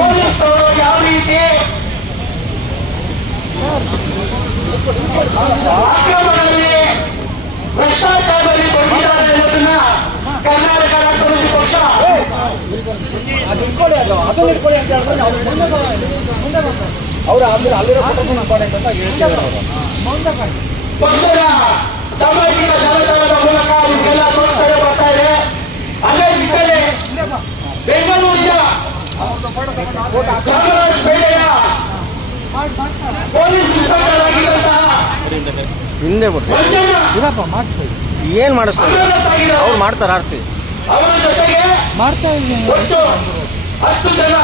ಪೊಲೀಸರು ಯಾವ ರೀತಿ? ಅಕ್ರಮಗಳಲ್ಲಿ ಭ್ರಷ್ಟಾಚಾರದಲ್ಲಿ ತೊಡಗಿದ್ದಾರೆ ಅನ್ನೋದನ್ನ ಕರ್ನಾಟಕ ರಾಷ್ಟ್ರ ಸಮಿತಿ ಪಕ್ಷ ಅವ್ರು ಅಂದ್ರೆ ಅಲ್ಲಿರೋ ಇಂಪಾರ್ಟೆಂಟ್ ಅಂತ ಪಕ್ಷದ ಸಾಮಾಜಿಕ ಜಾಲತಾಣದ ಮೂಲಕ ಇದೆಲ್ಲ ತೋರಿಸ್ತಾರೆ ಬರ್ತಾ ಇದೆ. ಅದೇ ಈ ಕಡೆ ಬೆಂಗಳೂರಿನ ಹಿಂದೆ ಮಾಡಿಸ್ತೀವಿ ಏನ್ ಮಾಡಿಸ್ತಾರೆ. ಅವ್ರು ಮಾಡ್ತಾರೆ ಆರ್ತಿ. ಅವರ ಜೊತೆಗೆ ಮಾಡ್ತಾ ಇದ್ದೀನಿ. ಒಟ್ಟು ಹತ್ತು ಜನ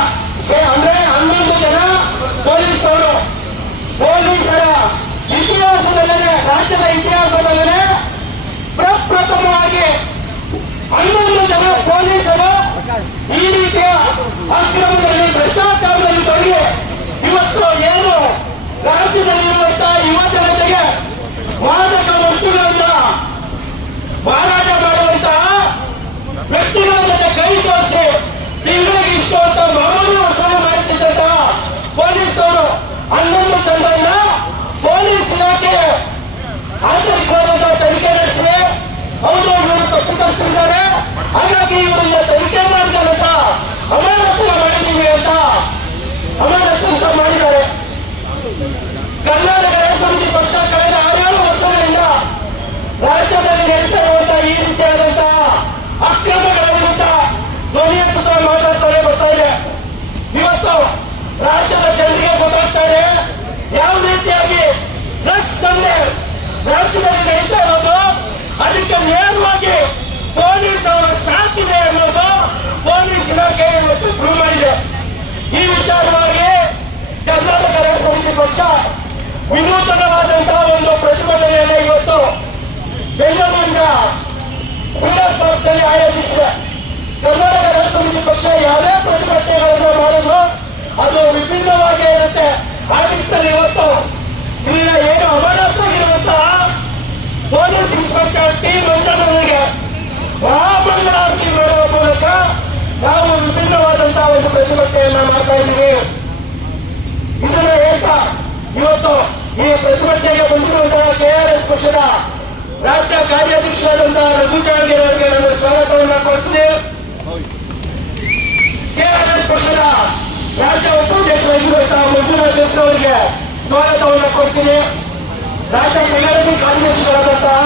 ಅಂದ್ರೆ ಹನ್ನೊಂದು ಜನ ಪೊಲೀಸರು ಪೊಲೀಸರ ಇತಿಹಾಸದಲ್ಲೇ ರಾಜ್ಯದ ಇತಿಹಾಸದಲ್ಲೇ ಪ್ರಪ್ರಥಮವಾಗಿ ಹನ್ನೊಂದು ಜನ ಪೊಲೀಸರು ಈ ರೀತಿಯ ಅಕ್ರಮದಲ್ಲಿ ಭ್ರಷ್ಟಾಚಾರದಲ್ಲಿ ತೊಡಗಿ ಇವತ್ತು ಏನು ರಾಜ್ಯದಲ್ಲಿರುವಂತಹ ಯುವ ಜನತೆಗೆ ಮಾದಕ ವಸ್ತುಗಳಿಂದ ಮಾರಾಟ ಮಾಡುವಂತಹ ವ್ಯಕ್ತಿಗಳ ಜೊತೆ ಕೈ ಜೋಡಿಸಿ ತಿಂಗಳಿಗೆ ಇಷ್ಟು ಅಂತ ಮಾಮೂಲಿ ವಸೂಲಿ ಮಾಡುತ್ತಿದ್ದಂತಹ ಪೊಲೀಸರು ಹನ್ನೊಂದು ಜನರನ್ನ ಪೊಲೀಸ್ ಇಲಾಖೆ ಆಂತರಿಕವಾದಂತಹ ತನಿಖೆ ನಡೆಸಿ ಹೌದು, ಇವರು ತಪ್ಪಿತಸ್ಥರಿದ್ದಾರೆ ಹಾಗಾಗಿ ಇವರಿಂದ ತನಿಖೆ ಮಾಡಿದಂತ ಅಮಾನತು ಮಾಡಿದ್ದೀವಿ ಅಂತ ಅಮಾನತು ಅಂತ ಮಾಡಿದ್ದಾರೆ ಕರ್ನಾಟಕ ರಾಜ್ಯ ಸಮಿತಿ ಪಕ್ಷ ಕಳೆದ ಆರೇಳು ವರ್ಷಗಳಿಂದ ರಾಜ್ಯದಲ್ಲಿ ನಡೀತಾ ಇರುವಂತಹ ಈ ರೀತಿಯಾದಂತಹ ಅಕ್ರಮಗಳ ವಿರುದ್ಧ ಧ್ವನಿ ಎತ್ತುತ್ತಾ ಮಾತಾಡ್ತಾನೆ ಬರ್ತಾ ಇದೆ ಇವತ್ತು ರಾಜ್ಯದ ಜನರಿಗೆ ಗೊತ್ತಾಗ್ತಾರೆ ಯಾವ ರೀತಿಯಾಗಿ ಡ್ರಗ್ಸ್ ದಂಧೆ ರಾಜ್ಯದಲ್ಲಿ ನಡೀತಾ ಇರೋದು, ಅದಕ್ಕೆ ನೇರವಾಗಿ ಪೊಲೀಸ್ ಅವರ ಸಾಕಿದೆ ಅನ್ನೋದು ಪೊಲೀಸ್ ಇಲಾಖೆ ಇವತ್ತು ಪ್ರೂವ್ ಮಾಡಿದೆ. ಈ ವಿಚಾರವಾಗಿ ಕರ್ನಾಟಕ ಸಮಿತಿ ಪಕ್ಷ ವಿನೂತನವಾದಂತಹ ಒಂದು ಪ್ರತಿಭಟನೆಯನ್ನು ಮಂಜಣ್ಣನಿಗೆ ಮಹಾಮಂಗಳಾರತಿ ಮಾಡುವ ಮೂಲಕ ನಾವು ವಿಭಿನ್ನವಾದಂತಹ ಒಂದು ಪ್ರತಿಭಟನೆಯನ್ನ ಮಾಡ್ತಾ ಇದ್ದೀವಿ. ಇದನ್ನ ಹೇಳ್ತಾ ಇವತ್ತು ಈ ಪ್ರತಿಭಟನೆಗೆ ಬಂದಿರುವಂತಹ ಕೆಆರ್ಎಸ್ ಪಕ್ಷದ ರಾಜ್ಯ ಕಾರ್ಯಾಧ್ಯಕ್ಷರಾದಂತಹ ರಘು ಚಾಣಗಿರ್ ಅವರಿಗೆ ನಾನು ಸ್ವಾಗತವನ್ನ ಕೊಡ್ತೀನಿ ಕೆಆರ್ಎಸ್ ಪಕ್ಷದ ರಾಜ್ಯ ಉಪಾಧ್ಯಕ್ಷರಾಗಿರುವಂತಹ ಮಂಜುನಾಥ್ ಹೆಸರು ಅವರಿಗೆ ಸ್ವಾಗತವನ್ನ ಕೊಡ್ತೀನಿ ರಾಜ್ಯ ಸಂಘಟನೆ ಕಾರ್ಯದರ್ಶಿಗಳಾದಂತಹ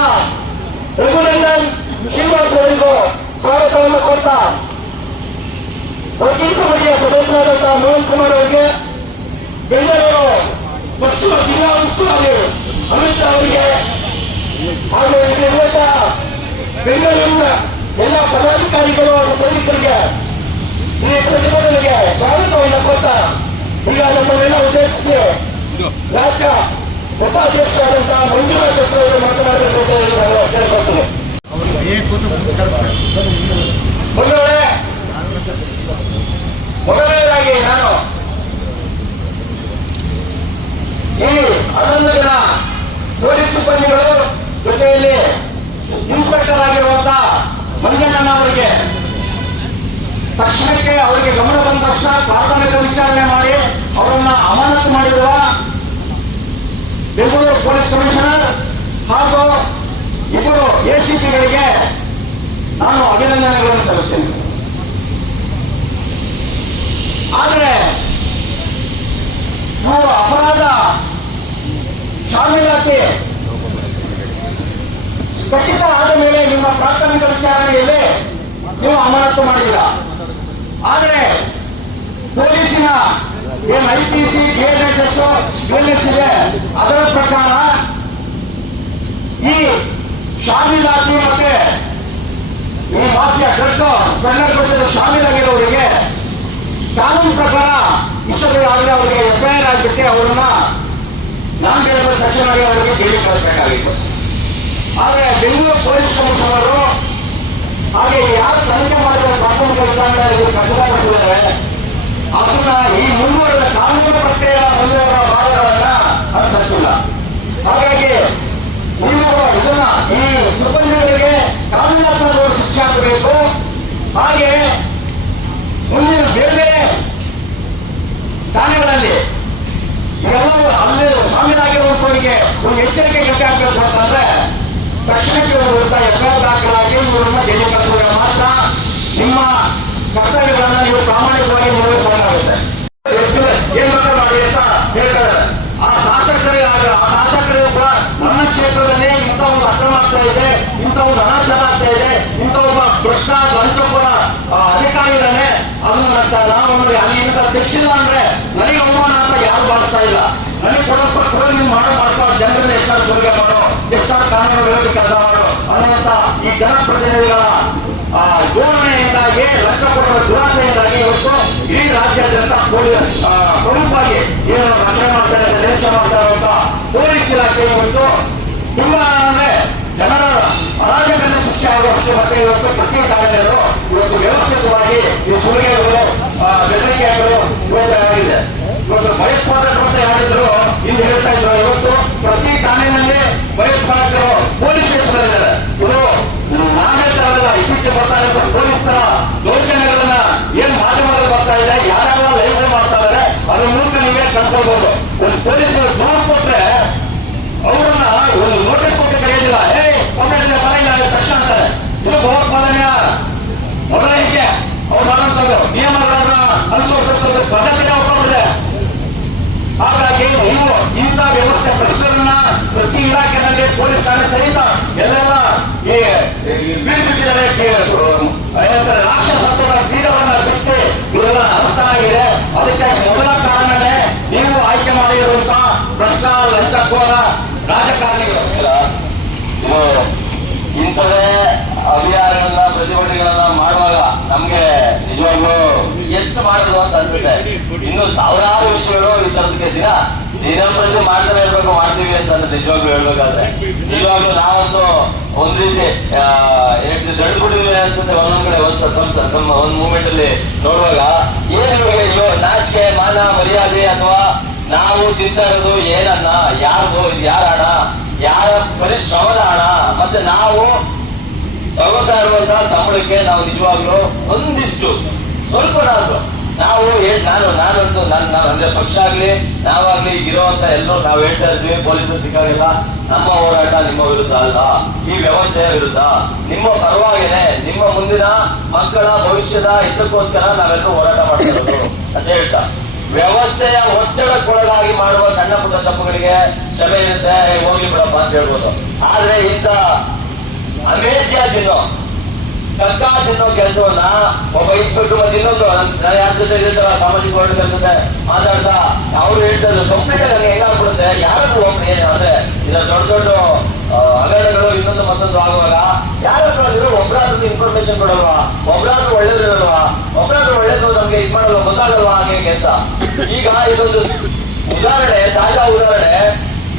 ರಘುನಂದನ್ ಶ್ರೀನಿವಾಸ್ ಅವರಿಗೂ ಸ್ವಾಗತವನ್ನು ಕೊಡ್ತಾ ವಕೀಲ ಕಮಿಟಿಯ ಸದಸ್ಯರಾದಂತಹ ಮೋಹನ್ ಕುಮಾರ್ ಅವರಿಗೆ, ಬೆಂಗಳೂರು ಪಶ್ಚಿಮ ಜಿಲ್ಲಾ ಉಸ್ತುವಾರಿ ಅಮಿತ್ ಶಾ ಅವರಿಗೆ, ಹಾಗೂ ಇವತ್ತ ಬೆಂಗಳೂರಿನ ಎಲ್ಲ ಪದಾಧಿಕಾರಿಗಳು ಹಾಗೂ ಸೈನಿಕರಿಗೆ ಈ ಪ್ರತಿಭಟನೆಗೆ ಸ್ವಾಗತವನ್ನು ಕೊಡ್ತಾ ಈಗ ನಮ್ಮನ್ನೆಲ್ಲ ಉದ್ದೇಶಿಸಿ ರಾಜ್ಯ ಉಪಾಧ್ಯಕ್ಷರಾದಂತಹ ಮಂಜುನಾಥ್ ಅವರು ಮಾತನಾಡಬೇಕು ನಾನು ಕೇಳ್ಕೊಳ್ತೀನಿ ಮುಂದುವರೆ ಮೊದಲನೇದಾಗಿ ನಾನು ಈ ಹನ್ನೊಂದು ಜನ ಪೊಲೀಸ್ ಸಿಬ್ಬಂದಿಗಳು ಜೊತೆಯಲ್ಲಿ ಇನ್ಸ್ಪೆಕ್ಟರ್ ಆಗಿರುವಂತ ಮಂಜಣ್ಣನವರಿಗೆ ತಕ್ಷಣಕ್ಕೆ ಅವರಿಗೆ ಗಮನ ಬಂದ ತಕ್ಷಣ ಪ್ರಾಥಮಿಕ ವಿಚಾರಣೆ ಮಾಡಿ ಅವರನ್ನ ಅಮಾನತು ಮಾಡಿರುವ ಬೆಂಗಳೂರು ಪೊಲೀಸ್ ಕಮಿಷನರ್ ಹಾಗೂ ಇಬ್ಬರು ಎಸಿಪಿಗಳಿಗೆ ನಾನು ಅಭಿನಂದನೆಗಳನ್ನು ಸಲ್ಲಿಸ್ತೇನೆ. ಆದರೆ ನಾವು ಅಪರಾಧ ಶಾಮೀಲಾತಿ ಖಚಿತ ಆದ ಮೇಲೆ ನಿಮ್ಮ ಪ್ರಾಥಮಿಕ ವಿಚಾರಣೆಯಲ್ಲಿ ನೀವು ಅಮಾನತು ಮಾಡಿಲ್ಲ ಆದರೆ ಪೊಲೀಸಿನ ಏನ್ I P C B N S S B S ಇದೆ ಅದರ ಪ್ರಕಾರ ಈ ಶಾಮೀಲಾತಿ ಮತ್ತೆ ಈ ಮಾಫಿಯಾ ಡ್ರಗ್ ಕನ್ನಡ ಕೊಟ್ಟಿರೋ ಶಾಮೀಲಾಗಿರೋರಿಗೆ ಕಾನೂನು ಪ್ರಕಾರ ಇಷ್ಟೊತ್ತಿಗಾಗಲೇ ಅವರಿಗೆ ಎಫ್ಐಆರ್ ಆಗಿಬಿಟ್ಟು ಅವರನ್ನ ನಾನ್ ಬೇರೆ ಸೆಕ್ಷನ್ ಆಗಿ ಅವರಿಗೆ ಜೈಲಿಗೆ ಕಳಿಸಬೇಕಾಗಿತ್ತು. ಆದರೆ ಬೆಂಗಳೂರು ಪೊಲೀಸ್ ಕಮಿಷನರು ಹಾಗೆ ಯಾರು ತನಿಖೆ ಮಾಡಿದ ಕಾನೂನು ಕೆಲಸ ಕಟ್ಟುಪಡಿಸಿದ್ದಾರೆ ಅದನ್ನ ಈ ಮುಂದುವರೆದ ಕಾನೂನು ಪ್ರಕ್ರಿಯೆಯ ಮುಂದುವರೆದ ಭಾಗಗಳನ್ನ ಅನುಸರಿಸಿಲ್ಲ ಹಾಗಾಗಿ ನೀವು ಇದನ್ನ ಈ ಸಿಬ್ಬಂದಿಗಳಿಗೆ ಕಾನೂನಾತ್ಮಕ ಶಿಕ್ಷೆ ಆಗಬೇಕು ಹಾಗೆ ಮುಂದಿನ ಬೇರೆ ಬೇರೆ ಠಾಣೆಗಳಲ್ಲಿ ಎಲ್ಲರೂ ಅಲ್ಲಿ ಶಾಮೀಲಾಗಿರುವಂತವರಿಗೆ ಒಂದು ಎಚ್ಚರಿಕೆ ಗಟ್ಟಿ ಆಗಬೇಕು ಅಂತಂದ್ರೆ ತಕ್ಷಣಕ್ಕೆ ಒಂದು ಎಫ್ಐಆರ್ ದಾಖಲಾಗಿ ಇವರನ್ನ ಜೈಲಿಗೆ ನಿಮ್ಮ ಕರ್ತವ್ಯಗಳನ್ನ ನೀವು ಪ್ರಾಮಾಣಿಕವಾಗಿ ಎಷ್ಟು ಏನ್ ಮಾಡಿ ಅಂತ ಹೇಳ್ತಾರೆ. ಆ ಶಾಸಕರಿಗೆ ಆಗ- ಆ ಶಾಸಕರಿಗೂ ಕೂಡ ನಮ್ಮ ಕ್ಷೇತ್ರದಲ್ಲಿ ಇಂಥ ಒಂದು ಅಕ್ರಮ ಆಗ್ತಾ ಇದೆ, ಇಂಥ ಒಂದು ಅನಾಚಾರ ಆಗ್ತಾ ಇದೆ, ಇಂಥ ಒಬ್ಬ ಭ್ರಷ್ಟ ಲಂಚಕೋರ ಅಧಿಕಾರಿ ಇದ್ದಾನೆ ಅದನ್ನ ನಾವು ನೋಡಿ ಅಲ್ಲಿ ಇಂಥ ತೆಚ್ಚಿಲ್ಲ ಅಂದ್ರೆ ನನಗೆ ಅವಮಾನ ಅಂತ ಯಾರು ಮಾಡ್ತಾ ಇಲ್ಲ. ನನಗೆ ಕೊಡಪ್ಪ ಕೂಡ ನೀವು ಮಾಡೋ ಮಾಡ್ಕೋ ಜನರನ್ನ ಎಷ್ಟಾರು ಸುಲಿಗೆ ಮಾಡೋ, ಎಷ್ಟಾರು ಕಾನೂನು ವಿರೋಧಿ ಕೆಲಸ ಮಾಡೋ ಅನ್ನುವಂತ ಈ ಜನಪ್ರತಿನಿಧಿಗಳ ಆ, ಧೋರಣೆಯಿಂದಾಗಿ ಲಂಚ ಕೊಡುವ ದುರಾಸೆಯಿಂದಾಗಿ ಇವತ್ತು ಇಡೀ ರಾಜ್ಯಾದ್ಯಂತ ಪ್ರಮುಖವಾಗಿ ಏನು ರಕ್ಷಣೆ ಮಾಡ್ತಾರೆ ನಿರ್ದೇಶ ಮಾಡ್ತಾ ಇರುವಂತ ಪೊಲೀಸ್ ಇಲಾಖೆ ಇವತ್ತು ತುಂಬಾ ಅಂದ್ರೆ ಜನರ ಅರಾಜಕತೆ ಸೃಷ್ಟಿ ಆಗುವಷ್ಟು ಮತ್ತೆ ಇವತ್ತು ಪ್ರತಿ ಕಾರಣಗಳು ಇವತ್ತು ವ್ಯವಸ್ಥಿತವಾಗಿ ಈ ಸುಲಿಗೆಗಳು ಬೆದರಿಕೆಗಳು ಇವತ್ತು ಆಗಿದೆ ಇವತ್ತು ಭಯೋತ್ಪಾದಕರು ಅಂತ ಯಾರಿದ್ರು ಇಲ್ಲಿ ಹೇಳ್ತಾ ಇದ್ರು ಇವತ್ತು ಪ್ರತಿ ಠಾಣೆಯಲ್ಲಿ ಭಯೋತ್ಪಾದಕರು ಪೊಲೀಸ್ ಸ್ಟೇಷನ್ ಇದು ನಾನೇ ತರಲ್ಲ ಇತ್ತೀಚೆಗೆ ಬರ್ತಾ ಇರೋ ಪೊಲೀಸ್ ಯೋಜನೆಗಳನ್ನ ಏನ್ ಮಾಧ್ಯಮದಲ್ಲಿ ಬರ್ತಾ ಇದೆ, ಯಾರ್ಯಾರ ಲೈವ್ ಮಾಡ್ತಾ ಇದ್ದಾರೆ ಅದ್ರ ಮೂಲಕ ನಿಮಗೆ ಕಂಡ್ಕೊಳ್ಬಹುದು ಒಂದು ಪೊಲೀಸರು ದೂರ ಕೊಟ್ರೆ ಅವರನ್ನ ಒಂದು ನೋಟಿಸ್ ಕೊಟ್ಟು ಕರೆಯೋದಿಲ್ಲ ಏ ಕಾಂಗ್ರೆಸ್ ಬರಲ್ಲ ತಕ್ಷಣ ಅಂತಾರೆ. ಇದು ಭಯೋತ್ಪಾದನೆಯ ಮೊದಲ ಹೆಜ್ಜೆ. ಅವ್ರು ಮಾಡುವಂತದ್ದು ನಿಯಮಗಳನ್ನ ಅನುಸರಿಸುವಂತದ್ದು ಪದ್ಧತಿ ಒಪ್ಪಿದೆ ಹಾಗಾಗಿ ನೀವು ಇಂಥ ವ್ಯವಸ್ಥೆ ಪರಿಸರನ್ನ ಪ್ರತಿ ಇಲಾಖೆನಲ್ಲಿ ಪೊಲೀಸ್ ಠಾಣೆ ಸಹಿತ ಎಲ್ಲೆಲ್ಲ ಈ ಈ ಬೀಡು ಬಿಟ್ಟಿದ್ದಾರೆ ಈ, ಏನಂತಾರೆ ರಾಕ್ಷಸತ್ವದ ಬೀಜವನ್ನ ಸೃಷ್ಟಿ ಇವೆಲ್ಲ ಅರ್ಥವಾಗಿದೆ ಅದಕ್ಕೆ ಮೊದಲ ಕಾರಣನೇ ನೀವು ಆಯ್ಕೆ ಮಾಡಿರುವಂತ ಭ್ರಷ್ಟ ಲಂಚಕೋರ ರಾಜಕಾರಣಿಗಳು. ಇಂಥದೇ ಅಭಿಯಾನಗಳನ್ನ ಪ್ರತಿಭಟನೆಗಳನ್ನ ಮಾಡುವಾಗ ನಮ್ಗೆ ನಿಜವಾಗ್ಲೂ ಎಷ್ಟು ಮಾಡಿದ್ರು ಅಂತ ಅನ್ಸುತ್ತೆ. ಇನ್ನು ಸಾವಿರಾರು ವಿಷಯಗಳು ಈ ದಿನ ದಿನಂಪ್ರತಿ ಮಾಡ್ತಾನೆ ಹೇಳ್ಬೇಕು ಮಾಡ್ತೀವಿ ಅಂತ ನಿಜವಾಗ್ಲೂ ಹೇಳ್ಬೇಕಾದ್ರೆ. ನಿಜವಾಗ್ಲೂ ನಾವಂತೂ ಒಂದ್ ರೀತಿ ದಡ್ಬಿಟ್ಟಿದ್ವಿ ಅನ್ಸುತ್ತೆ ಒಂದೊಂದ್ ಕಡೆ, ಒಂದ್ ಸ್ವಲ್ಪ ನಮ್ಮ ಒಂದ್ ಮೂಮೆಂಟ್ ಅಲ್ಲಿ ನೋಡುವಾಗ ಏನ್ ನಾಚಿಕೆ, ಮಾನ, ಮರ್ಯಾದೆ ಅಥವಾ ನಾವು ತಿಂತಾ ಇರೋದು ಏನನ್ನ ಯಾರ್ದು ಇದು ಯಾರ ಹಣ ಯಾರ ಪರಿಶ್ರಮದ ಹಣ ಮತ್ತೆ ನಾವು ತಗೋತಾ ಇರುವಂತಹ ಸಂಬಳಕ್ಕೆ ನಾವು ನಿಜವಾಗ್ಲೂ ಒಂದಿಷ್ಟು ಸ್ವಲ್ಪನಾದ್ರು ನಾವು ಹೇಳ್- ನಾನು ನಾನಂತೂ ನನ್ನ ನಾನು ಅಂದ್ರೆ ಪಕ್ಷ ಆಗ್ಲಿ, ನಾವಾಗ್ಲಿ ಇರುವಂತ ಎಲ್ಲರೂ ನಾವು ಹೇಳ್ತಾ ಇದ್ವಿ, ಪೊಲೀಸರು ಸಿಕ್ಕಾಗಿಲ್ಲ, ನಮ್ಮ ಹೋರಾಟ ನಿಮ್ಮ ವಿರುದ್ಧ ಅಲ್ಲ, ಈ ವ್ಯವಸ್ಥೆಯ ವಿರುದ್ಧ. ನಿಮ್ಮ ಪರವಾಗಿದೆ ನಿಮ್ಮ ಮುಂದಿನ ಮಕ್ಕಳ ಭವಿಷ್ಯದ ಹಿತಕ್ಕೋಸ್ಕರ ನಾವೆಲ್ಲರೂ ಹೋರಾಟ ಮಾಡ್ತಿರೋದು ಅಂತ ಹೇಳ್ತಾ. ವ್ಯವಸ್ಥೆಯ ಒತ್ತಡಕ್ಕೊಳಗಾಗಿ ಮಾಡುವ ಸಣ್ಣ ಪುಟ್ಟ ತಪ್ಪುಗಳಿಗೆ ಕ್ಷಮೆ ಇರುತ್ತೆ, ಹೋಗ್ಲಿ ಬಿಡಪ್ಪ ಅಂತ ಹೇಳ್ಬೋದು. ಆದ್ರೆ ಇಂಥ ಅಮೇಧ್ಯ ತಿನ್ನೋ ಕಕ್ಕ ತಿನ್ನೋ ಕೆಲಸವನ್ನ ಒಬ್ಬ ಇನ್ಸ್ಪೆಕ್ಟರ್ ಮತ್ತೆ ಇನ್ನೊಂದು ನಾನು ಯಾರ ಜೊತೆ ಇರ್ತಾರ ಸಾಮಾಜಿಕ ಹೋರಾಟ ಕೆಲಸದ ಮಾತಾಡ್ತಾ ಅವ್ರು ಹೇಳ್ತಾರೆ ಕಂಪ್ಲೀಟ್ ಆಗಿ ಹೆಂಗಾಗ್ಬಿಡುತ್ತೆ ಯಾರು ಏನು ಅಂದ್ರೆ ಇದು ದೊಡ್ಡ ದೊಡ್ಡ ಹಗರಣಗಳು ಇನ್ನೊಂದು ಮತ್ತೊಂದು ಆಗುವಾಗ, ಯಾರಾದ್ರೂ ಅಲ್ಲಿರೋ ಒಬ್ಬರಾದ್ರೂ ಇನ್ಫಾರ್ಮೇಶನ್ ಕೊಡಲ್ವಾ? ಒಬ್ಬರಾದ್ರೂ ಒಳ್ಳೇದಿರಲ್ವಾ? ಒಬ್ಬರಾದ್ರೂ ಒಳ್ಳೇದು ನಮ್ಗೆ ಇದು ಮಾಡಲ್ವಾ? ಗೊತ್ತಾಗಲ್ವಾ ಹಾಗೆ ಅಂತ? ಈಗ ಇದೊಂದು ಉದಾಹರಣೆ, ತಾಜಾ ಉದಾಹರಣೆ.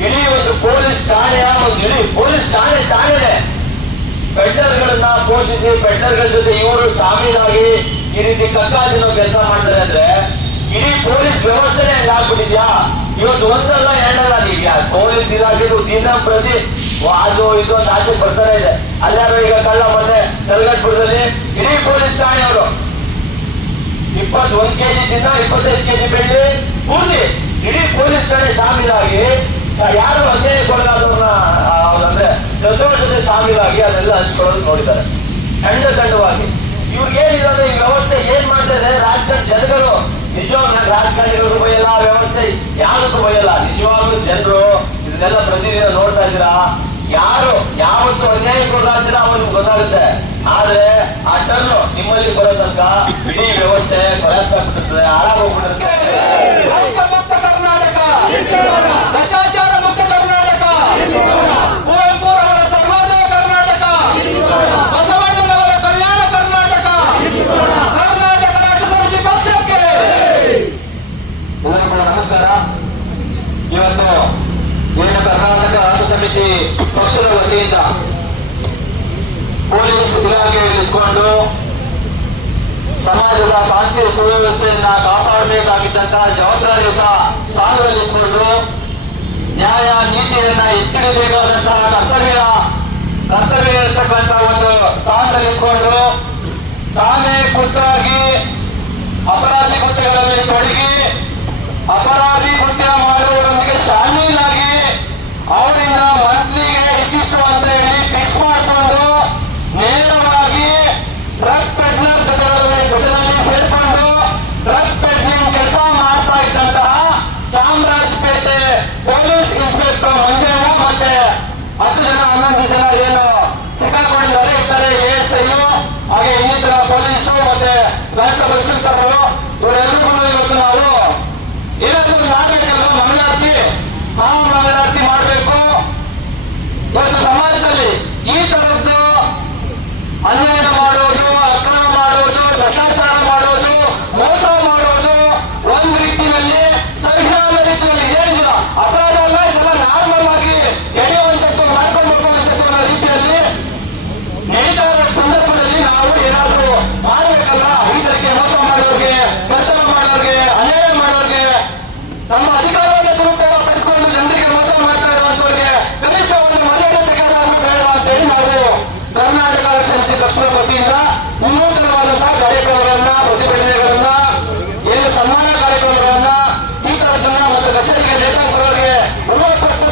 ಇಡೀ ಒಂದು ಪೊಲೀಸ್ ಠಾಣೆಯ ಒಂದು ಇಡೀ ಪೊಲೀಸ್ ಠಾಣೆ ಠಾಣೆನೆ ಪೆಡ್ಡರ್ಗಳನ್ನ ಪೋಷಿಸಿ ಬೆಟ್ಟರ್ಗಳ ಜೊತೆ ಇವರು ಶಾಮೀಲಾಗಿ ಈ ರೀತಿ ಕಕ್ಕಾಜಿನ ಕೆಲಸ ಮಾಡ್ತಾರೆ ಅಂದ್ರೆ ಇಡೀ ಪೊಲೀಸ್ ವ್ಯವಸ್ಥೆನೇ ಹಂಗಾಗ್ಬಿಟ್ಟಿದ್ಯಾ ಇವತ್ತು ಒಂದಲ್ಲ ಎರಡಲ್ಲ ಈಗ ಪೊಲೀಸ್ ಇಲಾಖೆಗೂ ದಿನ ಪ್ರತಿ ಅದು ಇದು ಅಂತ ಆಚೆ ಬರ್ತಾನೆ ಇದೆ. ಅಲ್ಲಾರು ಈಗ ಕಳ್ಳ ಮೊನ್ನೆ ಕಲ್ಗಟ್ಪುರದಲ್ಲಿ ಇಡೀ ಪೊಲೀಸ್ ಠಾಣೆಯವರು ಇಪ್ಪತ್ತೊಂದು ಕೆಜಿ ಚಿನ್ನ, ಇಪ್ಪತ್ತೈದು ಕೆಜಿ ಬೆಳ್ಳಿ, ಪೂರ್ತಿ ಇಡೀ ಪೊಲೀಸ್ ಠಾಣೆ ಶಾಮೀಲಾಗಿ ಯಾರು ಅನ್ಯಾಯ ಕೊಡಲಾದವ್ರನ್ನ ದಸರಾ ಜೊತೆ ಜೊತೆ ಶಾಮೀಲಾಗಿ ಅದೆಲ್ಲ ಹಂಚ್ಕೊಳ್ಳೋದು ನೋಡಿದ್ದಾರೆ. ಖಂಡ ಖಂಡವಾಗಿ. ಇವ್ರಿಗೇನಿರೋದು ಈ ವ್ಯವಸ್ಥೆ ಏನ್ ಮಾಡ್ತಾರೆ? ರಾಜಕಾರಣ ಜನಗಳು ನಿಜವಾಗ ರಾಜಕಾರಣಿಗಳಿಗೂ ಬಯಲ್ಲ ವ್ಯವಸ್ಥೆ? ಯಾವ್ದಕ್ಕೂ ಬಯಲ್ಲ? ನಿಜವಾಗ್ಲೂ ಜನರು ಇದನ್ನೆಲ್ಲ ಪ್ರತಿದಿನ ನೋಡ್ತಾ ಇದ್ದೀರಾ? ಯಾರು, ಯಾವತ್ತು ಕೊಡ್ತಾ ಒಳಗಾಗ್ತೀರ ಅವನಿಗೆ ಗೊತ್ತಾಗುತ್ತೆ. ಆದ್ರೆ ಆ ಟರ್ನ್ ನಿಮ್ಮಲ್ಲಿ ಬರೋ ತನಕ ಇಡೀ ವ್ಯವಸ್ಥೆ ಕೊಲಾಸ್ ಆಗ್ಬಿಟ್ಟಿರ್ತದೆ ಹಾಳಾಗೋಗ್ಬಿಟ್ಟಿರ್ತದೆ ಕರ್ನಾಟಕ ಭ್ರಷ್ಟಾಚಾರ ಮುಕ್ತ ಕರ್ನಾಟಕ ಕುವೆಂಪು ಅವರ ಸರ್ವೋದಯ ಕರ್ನಾಟಕ ಬಸವಣ್ಣನವರ ಕಲ್ಯಾಣ ಕರ್ನಾಟಕ ಕರ್ನಾಟಕ ರಾಜ್ಯ ಸಮಿತಿ ಪಕ್ಷಕ್ಕೆ ಎಲ್ಲರಿಗೂ ನಮಸ್ಕಾರ ಇವತ್ತು ಏನು ಕರ್ನಾಟಕ ರಾಜ್ಯ ಸಮಿತಿ ಪಕ್ಷದ ವತಿಯಿಂದ ಪೊಲೀಸ್ ಇಲಾಖೆಯಲ್ಲಿ ಇದ್ಕೊಂಡು ಸಮಾಜದ ಶಾಂತಿ ಸುವ್ಯವಸ್ಥೆಯನ್ನ ಕಾಪಾಡಬೇಕಾಗಿದ್ದಂತಹ ಜವಾಬ್ದಾರಿಯುತ ಸ್ಥಾನದಲ್ಲಿ ಇದ್ಕೊಂಡು ನ್ಯಾಯ ನೀತಿಯನ್ನ ಎತ್ತಿಡಬೇಕಾದಂತಹ ಕರ್ತವ್ಯ ಕರ್ತವ್ಯ ಇರತಕ್ಕಂತಹ ಒಂದು ಸ್ಥಾನದಲ್ಲಿ ಇದ್ಕೊಂಡು ತಾನೇ ಖುದ್ದಾಗಿ ಅಪರಾಧಿ ಕೃತ್ಯಗಳಲ್ಲಿ ತೊಡಗಿ, ಅಪರಾಧಿ ಕೃತ್ಯ ಮಾಡುವುದರೊಂದಿಗೆ ಶಾಮೀಲಾಗಿ ಅವರಿಂದ ಮಂತ್ಲಿಗೆ ಇಷ್ಟಿಷ್ಟು ಅಂತ ಹೇಳಿ ಫಿಕ್ಸ್ ಮಾಡಿಕೊಂಡು ನೇರವಾಗಿ ಡ್ರಗ್ ಪೆಡ್ಲರ್ ಜೊತೆಗಳಲ್ಲಿ ಜೊತೆಯಲ್ಲಿ ಸೇರ್ಕೊಂಡು ಡ್ರಗ್ ಪೆಡ್ಲಿಂಗ್ ಕೆಲಸ ಮಾಡ್ತಾ ಇದ್ದಂತಹ ಚಾಮರಾಜಪೇಟೆ ಪೊಲೀಸ್ ಇನ್ಸ್ಪೆಕ್ಟರ್ ಮಂಜಣ್ಣ ಮತ್ತೆ ಹತ್ತು ಜನ ಹನ್ನೊಂದು ಜನ ಏನು ಇದ್ದಾರೆ ಎಸ್ ಐ ಹಾಗೆ ಇನ್ನಿತರ ಪೊಲೀಸು ಮತ್ತೆ ರಾಷ್ಟ್ರ ಪರಿಶೀಲಕರು ಇವರೆಲ್ಲರೂ ಇವತ್ತು ನಾವು ಏನಾದ್ರು ನಾಗರಿಕರು ಮಂಗಳಾರತಿ ಮಹಾ ಮಂಗಳಾರತಿ ಮಾಡಬೇಕು. ಇವತ್ತು ಸಮಾಜದಲ್ಲಿ ಈ ತರದ್ದು ಅನ್ಯಾಯ ಮಾಡೋದು ಅಕ್ರಮ ಮಾಡೋದು ಭ್ರಷ್ಟಾಚಾರ ಮಾಡೋದು ಮೋಸ ಮಾಡೋದು ಒಂದ್ ರೀತಿಯಲ್ಲಿ ಸರಿಯಾದ ರೀತಿಯಲ್ಲಿ ಏನಿಲ್ಲ ಅಪರಾಧ ಅಲ್ಲ ಇದೆಲ್ಲ ನಾರ್ಮಲ್ ಆಗಿ ಎಳೆಯುವಂಥದ್ದು ಮಾಡ್ಕೊಂಡು ಹೋಗುವಂಥದ್ದು ಅನ್ನೋ ರೀತಿಯಲ್ಲಿ ನಡೀತಾ ಇರೋ ಸಂದರ್ಭದಲ್ಲಿ ನಾವು ಏನಾದರೂ ಮಾಡಬೇಕಲ್ಲ ರೈತರಿಗೆ ಮೋಸ ಮಾಡೋರಿಗೆ ಕರ್ತನ ಮಾಡೋರಿಗೆ ಅನ್ಯಾಯ ಮಾಡೋರಿಗೆ ತಮ್ಮ ಅಧಿಕಾರವನ್ನು ದುರುಪಯೋಗ ಪಡಿಸಿಕೊಂಡು ಜನರಿಗೆ ಮೋಸ ಮಾಡ್ತಾ ಇರುವಂತವರಿಗೆ ಕನಿಷ್ಠ ಒಂದು ಮರ್ಯಾದೆ ತೆಗೆದಾದ್ರೂ ಬೇಡ ಅಂತೇಳಿ ನಾವು ಕರ್ನಾಟಕ ಸಮಿತಿ ಪಕ್ಷದ ವತಿಯಿಂದ ವಿನೂತನವಾದಂತಹ ಕಾರ್ಯಕ್ರಮಗಳನ್ನ, ಪ್ರತಿಭಟನೆಗಳನ್ನ, ಏನು ಸನ್ಮಾನ ಕಾರ್ಯಕ್ರಮಗಳನ್ನ, ಈ ತರದನ್ನ ಮತ್ತು ಕಚೇರಿಗೆ ನೇತಾಗ ಬರೋರಿಗೆ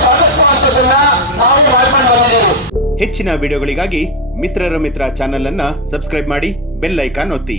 ಸಾಧಿಸುವಂತದನ್ನ ನಾವು ಮಾಡ್ಕೊಂಡು ಬಂದಿದ್ದೇವೆ. ಹೆಚ್ಚಿನ ವಿಡಿಯೋಗಳಿಗಾಗಿ ಮಿತ್ರರ ಮಿತ್ರ ಚಾನೆಲ್ ಅನ್ನ ಸಬ್ಸ್ಕ್ರೈಬ್ ಮಾಡಿ ಬೆಲ್ ಐಕಾನ್ ಒತ್ತಿ.